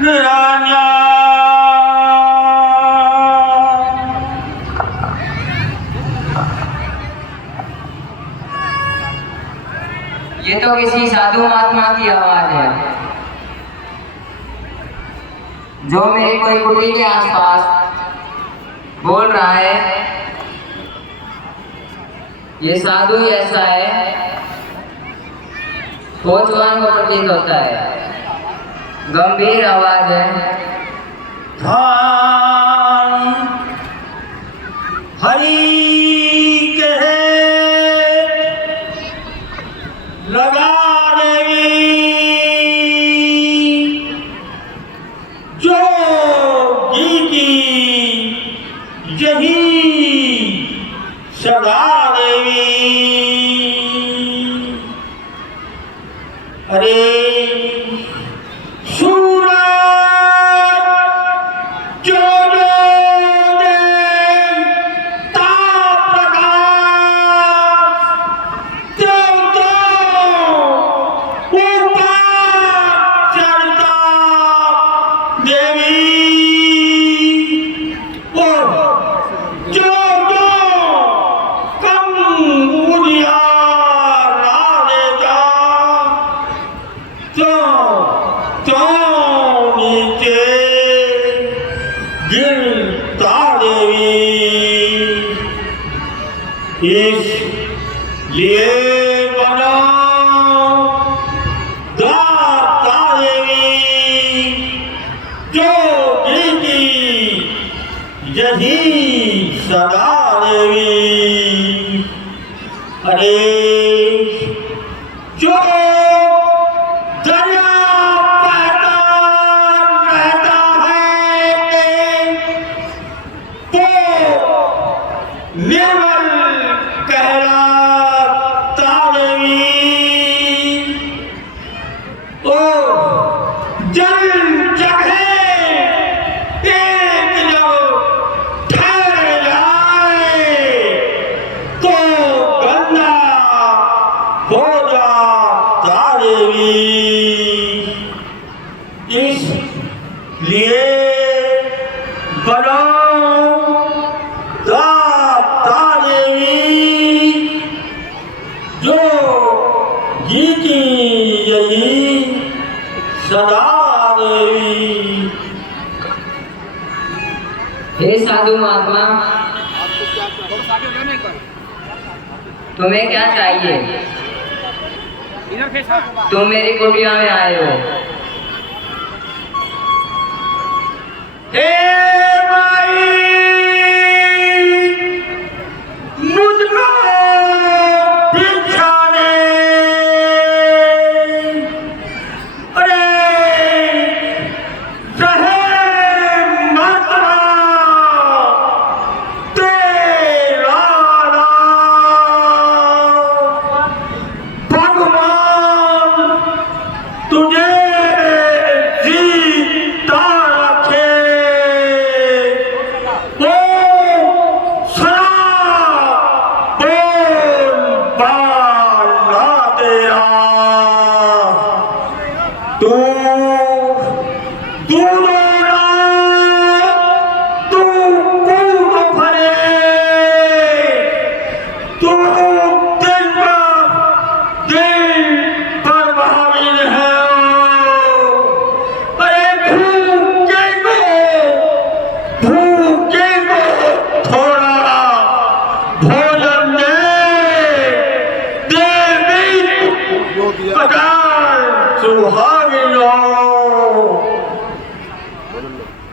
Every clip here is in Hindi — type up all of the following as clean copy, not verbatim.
ये तो किसी साधु महात्मा की आवाज है जो मेरी कोई कुटी के आसपास बोल रहा है। ये साधु ही ऐसा है, खोजवान को प्रतीत होता है, गंभीर आवाज है। हरि कहे लगा देवी जो गीती यही सदा देवी। अरे इसलिए बना दाता देवी जो गीती यही सदा देवी। अरे जो दरिया बहता रहता है तो निर्मल कहलाता देवी। ओ जल जगह एक जब ठहर जाए तो गंदा हो जाता देवी। इसलिए बनो जो गीती यही सदा देवी। हे साधु महात्मा, तुम्हें क्या चाहिए? तुम मेरी कुटिया में आए हो। हे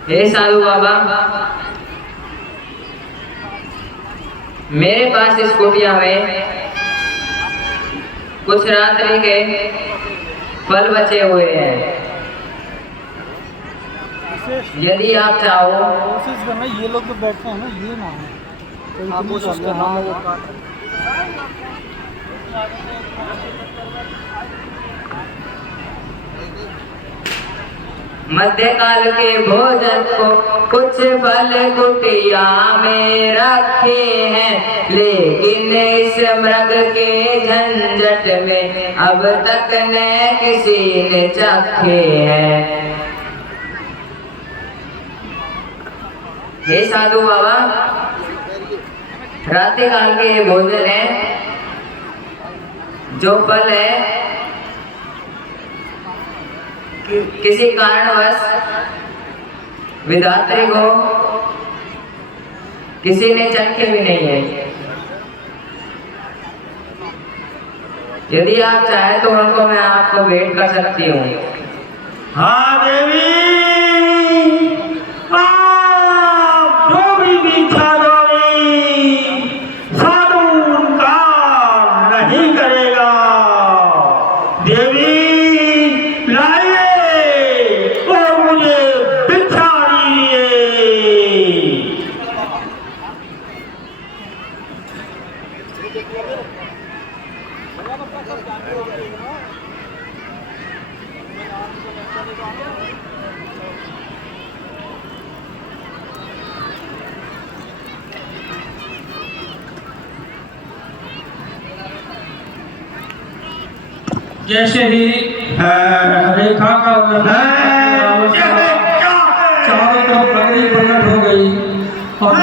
हे साधु बाबा, मेरे पास इस कुटिया में कुछ रात्रि के फल बचे हुए हैं। यदि आप चाहो कोशिश करना, ये लोग तो बैठे हैं ना, ये ना हो कोशिश करना। मध्यकाल के भोजन को कुछ फल कुटिया में रखे हैं, लेकिन इस मृग के झंझट में अब तक न किसी ने चखे हैं। हे साधु बाबा, रात्रि काल के ये भोजन है, जो फल है किसी कारणवश विधात्री को किसी ने चखे भी नहीं है। यदि आप चाहे तो उनको मैं आपको भेंट कर सकती हूँ। हाँ देवी, आप जो भी इच्छा दोगी साधु उनका नहीं करेगा। देवी लाइए और मुझे भिक्षा दीजिए। जैसे ही रेखा का चारों तरफ पगड़ी प्रकट हो गई और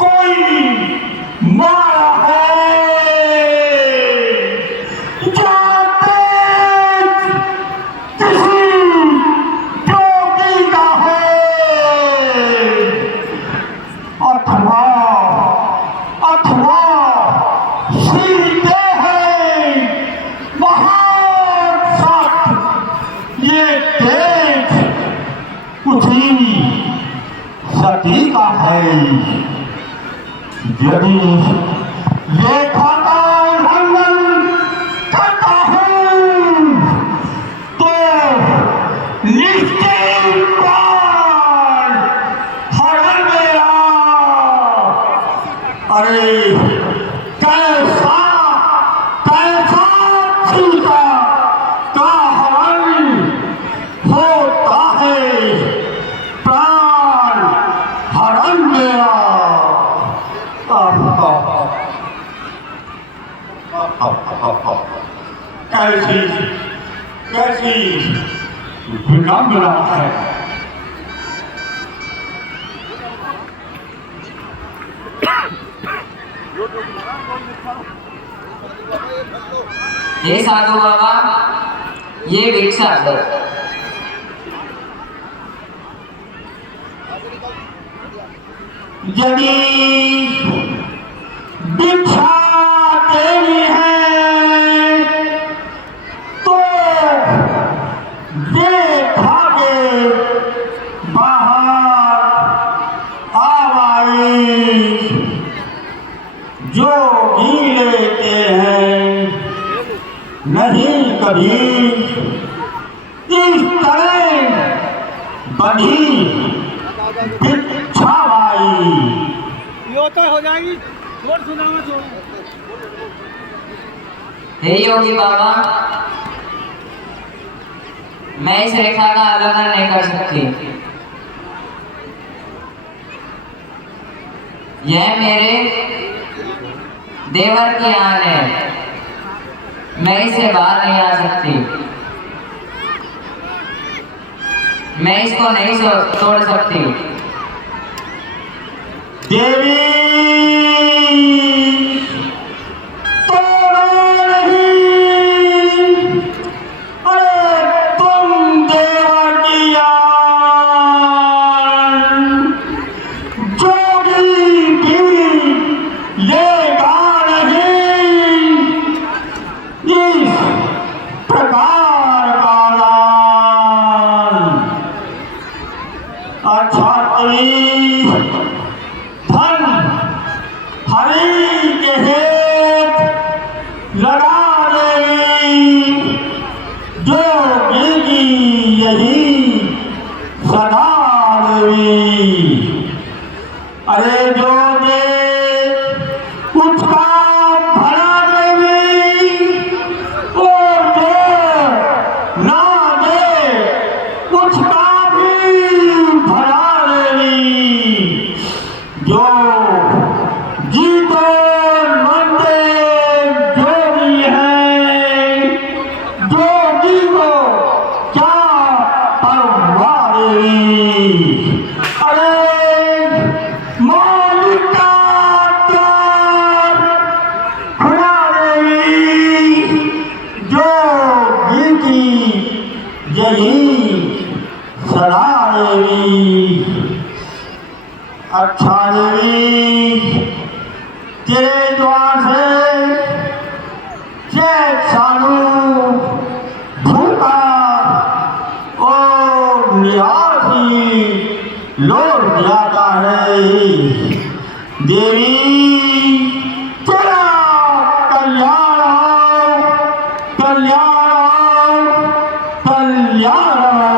कोई मारा है जाते किसी जोगी का है, अथवा अथवा सीते हैं महान सत ये तेज उसी सती का है। यदि रेखा का उल्लंघन करता हूँ तो निश्चय प्राण हरण मेरा। अरे कैसा कैसा सीता का हरण होता है, प्राण हरण मेरा। कैसी कैसी विडंबना है। हे साधु बाबा, ये भिक्षा दो। यदि भिक्षा देनी है तो देखा के बाहर आवाई जो भी लेते हैं, नहीं कभी इस तरह बनी भिक्षा भाई। ये होता हो जाएगी जोर सुनाना जोर। हे योगी बाबा, मैं इस रेखा का उल्लंघन नहीं कर सकती। यह मेरे देवर की आन है, मैं इसे बाहर नहीं आ सकती। मैं इसको नहीं तोड़ सकती। देवी तोड़ो नहीं, अरे तुम देवर की आन जोगी भी लेगा नहीं इस प्रकार का दान। अच्छा धन हरि के हेत लगा देवी, जो मिलगी यही सदा देवी। अरे जो दे उसका भला देवी, और जो ना दे उसका भी भला देवी। जो जीतो मंदे जो भी है द्वार से शेख साधु भूखा और निहारी लौट जाता है। देवी तेरा कल्याण हो, कल्याण हो, कल्याण हो।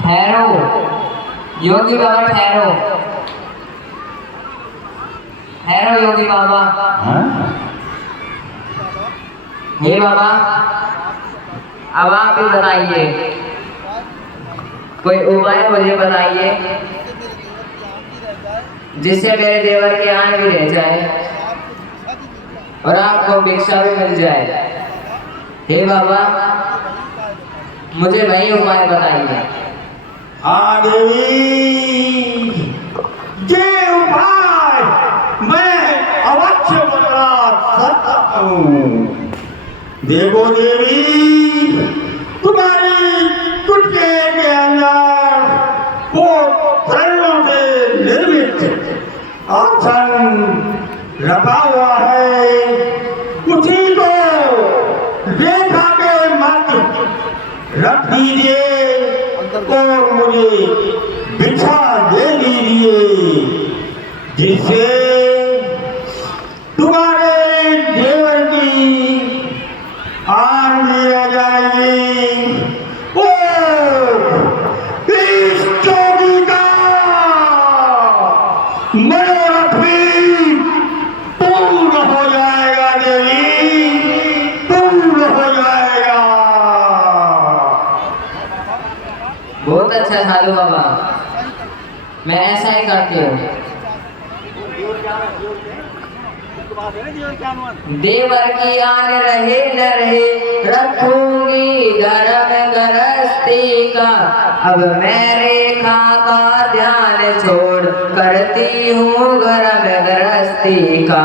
ठहरो योगी बाबा, ठहरो ठहरो योगी बाबा। हे बाबा, अब आप ही बताइए, कोई उपाय मुझे बताइए जिससे मेरे देवर की आन भी रह जाए और आपको भिक्षा भी मिल जाए। हे बाबा, मुझे वही उपाय बताइए। हाँ देवी, ये उपाय मैं अवश्य बता सकता हूँ। देखो देवी, तुम्हारी कुटके के अंदर वो रत्नों से निर्मित आसन रखा हुआ है, उसी को रेखा के मध्य रख दीजिए और मुझे भिक्षा दे दीजिए, जिससे तुम्हारे देवर की आन लिया जाएगी। ओ इस जोगी का मनोरथ भी पूर्ण हो जाएगा देवी, पूर्ण हो जाएगा। बहुत अच्छा साधु बाबा, मैं ऐसा ही करती हूँ। देवर की आन रहे न रहे, रखूंगी धर्म गृहस्थी का। अब मैं रेखा का ध्यान छोड़ करती हूँ धर्म गृहस्थी का।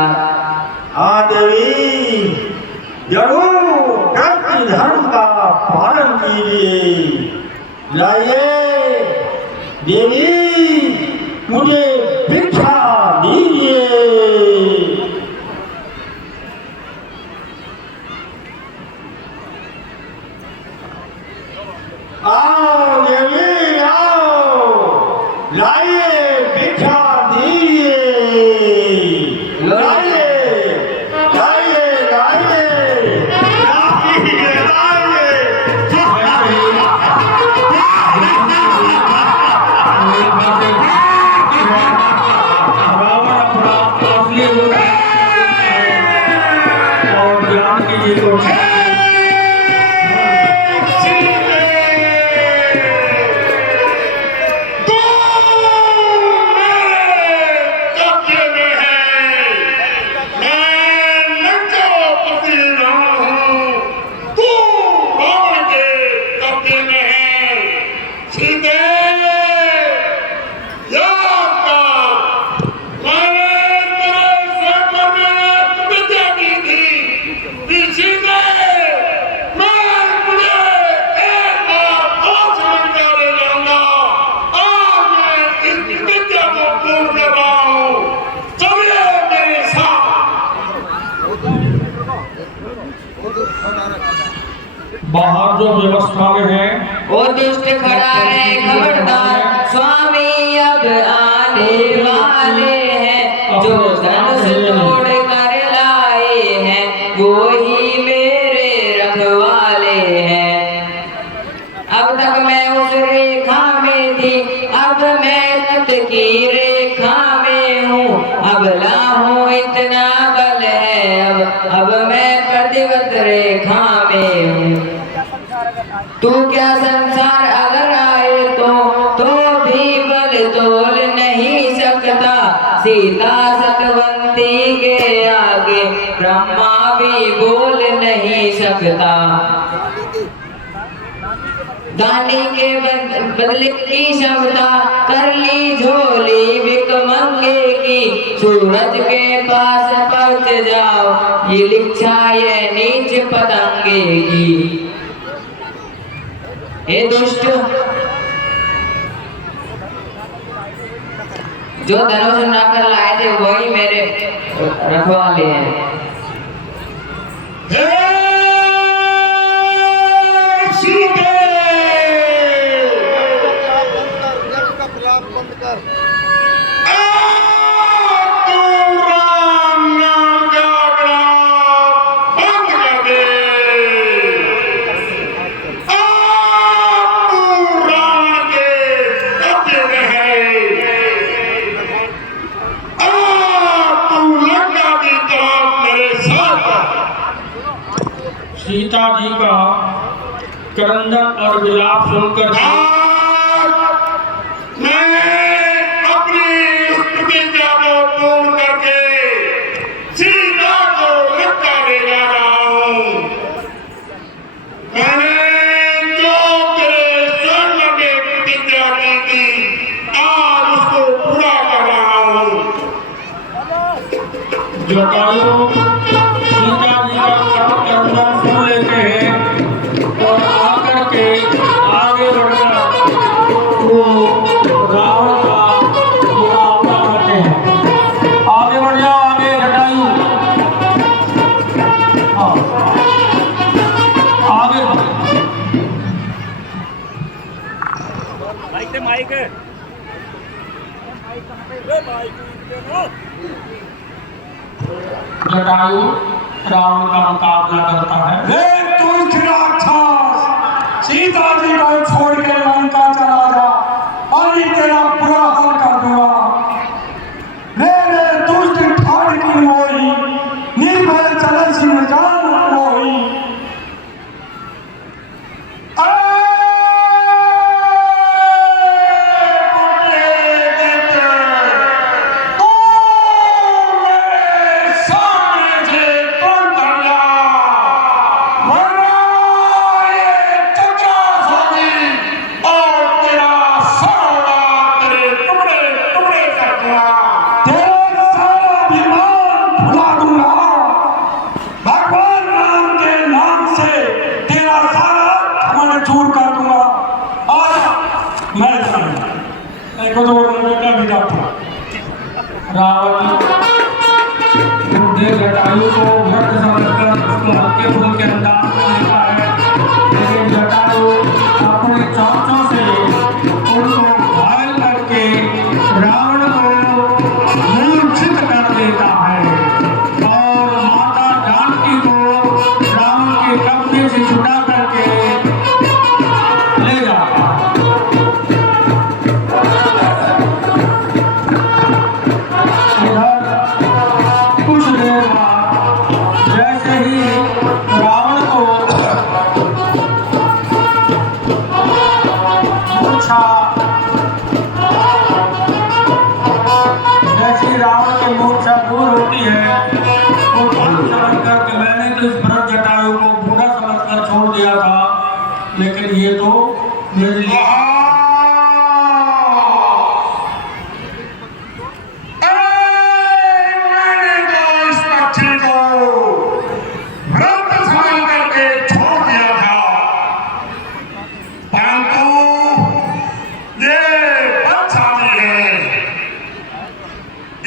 हाँ देवी, जरूर गृहस्थी धर्म का पालन कीजिए। लाइए देवी, मुझे भिक्षा दीजिए। आओ देवी आओ, लाइए भिक्षा दीजिए। लाइए लाइए लाइए लाइए बाहर जो व्यवस्था में है वो दुष्ट खड़ा है खबरदार, स्वामी अब आने वाले हैं। जो धनुष तोड़ कर लाए हैं वो ही मेरे रखवाले हैं। अब तक मैं उस रेखा में थी, अब मैं तट की रेखा में हूँ। अब लाहूं इतना बल है, अब मैं प्रतिवत रेखा में हूँ। तू क्या संसार अगर आए तो भी बल तोल नहीं सकता। सीता सतवंती के आगे ब्रह्मा भी बोल नहीं सकता। दानी के बदले की क्षमता कर ली झोली भिकमंगे की। सूरज के पास पहुंच जाओ, ये लिखा ये नीच पतंगे की। हे दुष्ट, जो धनुष उठाकर लाए थे वही मेरे रखवाले हैं। सीता जी का क्रंदन और विलाप सुनकर मैं अपनी प्रतिज्ञा को पूर्ण करके सीता को लंका ले जा रहा हूँ। मैंने जो तेरे स्वर्ण में प्रतिज्ञा की थी आज उसको पूरा कर रहा हूँ। जटायु सीता जी का क्रंदन सुन लेते हैं और आकर के आगे बढ़कर वो रावण का मुकाबला करते हैं। आगे बढ़ जाओ, आगे जटायु, हाँ आगे माइक है जटायु रावण का मुकाबला करता है। दुष्ट राक्षस, सीता जी को छोड़ के लंका चला जा, अभी तेरा बुरा हाल कर दूंगा। रे दुष्ट ठाड़ की मोही, निर्भय चले सिंह जान मोही। रावण बुढ़े जटायु को मर्द समझकर उसको हल्के फुल्के अंदाज में लेता है, लेकिन जटायु अपने चौचों से उनको घायल करके रावण को मूर्छित कर देता है और माता जानकी को रावण के कब्जे से छुटा करके ले जाता है। कुछ देर बाद जैसे ही रावण को मूर्छा, जैसे रावण की मूर्छा दूर होती है वो समझ कर कि मैंने तो इस भरत जटायु को बूढ़ा समझकर छोड़ दिया था, लेकिन ये तो मेरी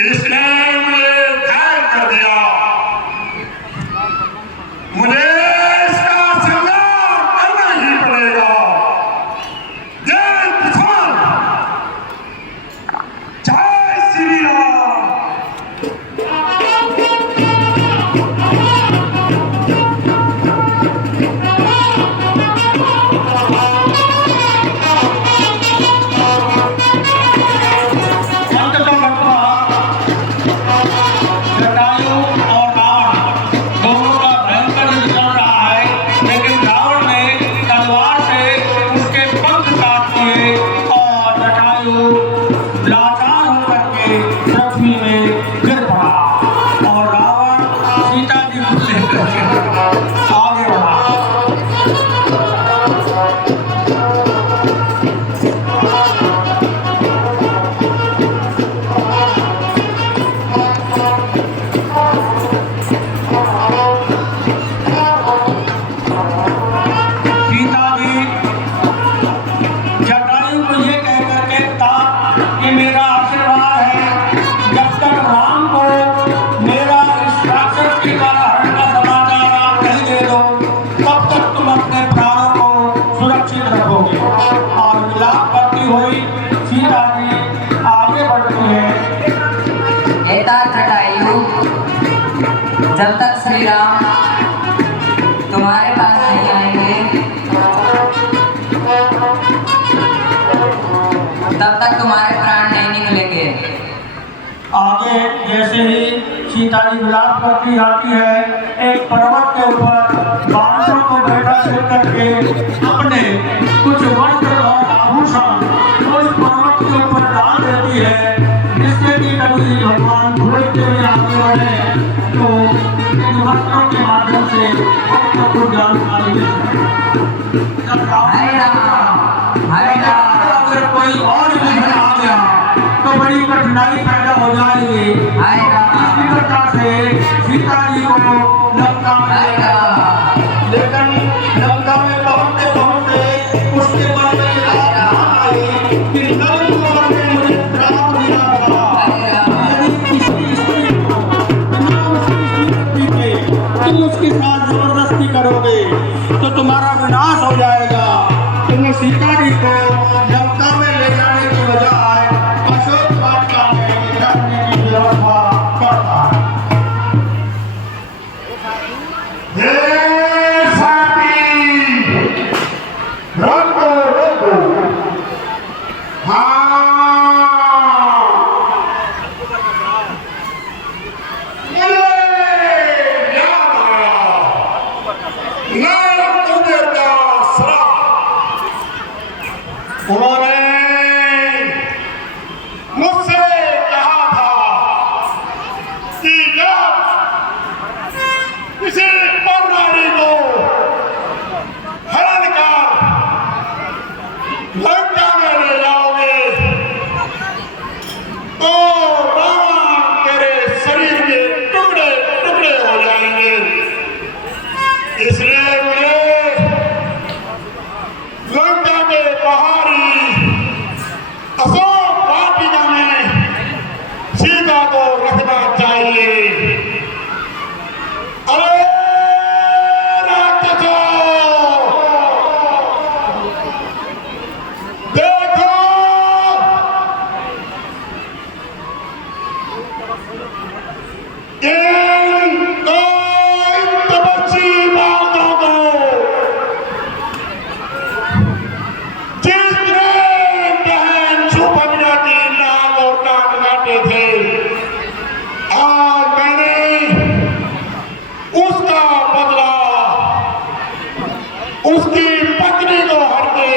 इसने मुझे घायल कर दिया। मुझे इसका संहार करना ही पड़ेगा। जय किसान, जय श्री राम। जटायु और रावण दोनों का भयंकर युद्ध चल रहा है, लेकिन रावण ने तलवार से उसके पंख काट दिए और जटायु लाचार होकर के पृथ्वी में गिर पड़ा और रावण सीता जी को लेकर के आगे बढ़ा। सीता जी जटायु को ये कह करके था कि मेरा आशीर्वाद है खबरदार जटायु, जब तक श्री राम तुम्हारे पास नहीं आएंगे तब तक तुम्हारे प्राण नहीं निकलेंगे। आगे जैसे ही सीता जी विलाप करती आती है, एक पर्वत के ऊपर बानरों को बैठा देख करके अपने कुछ वस्त्र और आभूषण उस पर्वत के ऊपर डाल देती है, जिससे कि कभी भगवान घोड़ते हुए आगे बढ़े तो इन वस्त्रों के माध्यम से भक्त को जानकारी मिल अगर कोई और विघ्न आ गया तो बड़ी कठिनाई पैदा हो जाएगी। इस विधता से सीता जी को लंका में लेकिन लंका में पहुंचते पहुंचते उसके मन में आई कि लंका में मुझे श्राप दिया था, यदि किसी स्त्री को तुम उसके साथ जबरदस्ती करोगे तो तुम्हारा विनाश हो जाएगा। तुम सीता जी को लंका में ले जाने की बजाय अशोक वाटिका में रखने की व्यवस्था करता है। हे साथी, रोको रोको। हाँ, ये याद आया, नल कुबेर का श्राप। उन्होंने मुझसे कहा था कि जब किसी परनारी को हरण कर लंका में ले जाओगे तो रावण तेरे शरीर के टुकड़े टुकड़े हो जाएंगे। इसलिए मुझे लंका के बाहरी अशोक वाटिका में सीता को रखना चाहिए। अरे राक्षसों, देखो इनको तपस्वी बालकों को जिसने बहन सुभद्रा की नाक और कान काटे थे, आज मैंने उसका बदला उसकी पत्नी को हर के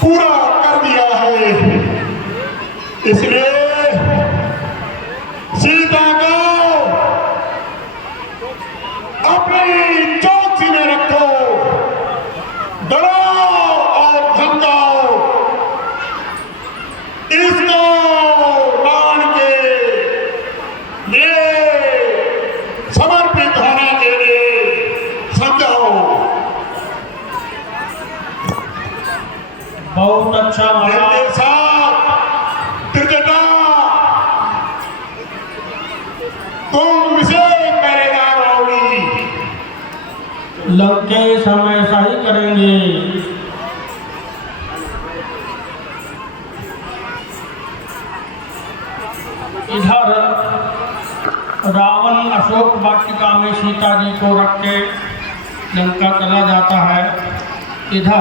पूरा कर दिया है। इसलिए सीता को अपनी चौकी में रखो, डराओ और धमकाओ, इसको रावण के लिए समर्पित होने के लिए समझाओ। बहुत अच्छा मेरे साथ त्रिजटा, तुम विशेष पहरेदार होगी। लंकेश हम ऐसा ही करेंगे। इधर रावण अशोक वाटिका में सीता जी को रख के लंका चला जाता है। इधर